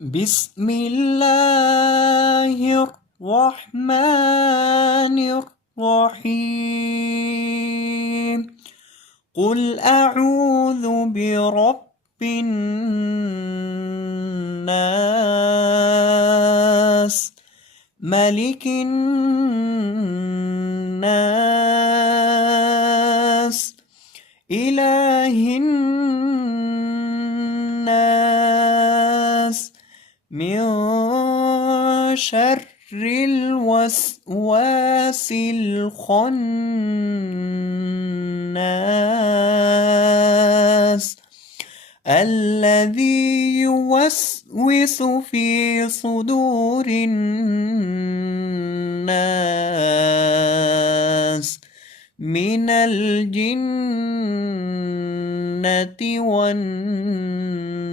بسم الله الرحمن الرحيم قل أعوذ برب الناس ملك الناس إله الناس من شر الوسواس الخناس الذي يوسوس في صدور الناس من الجنة والناس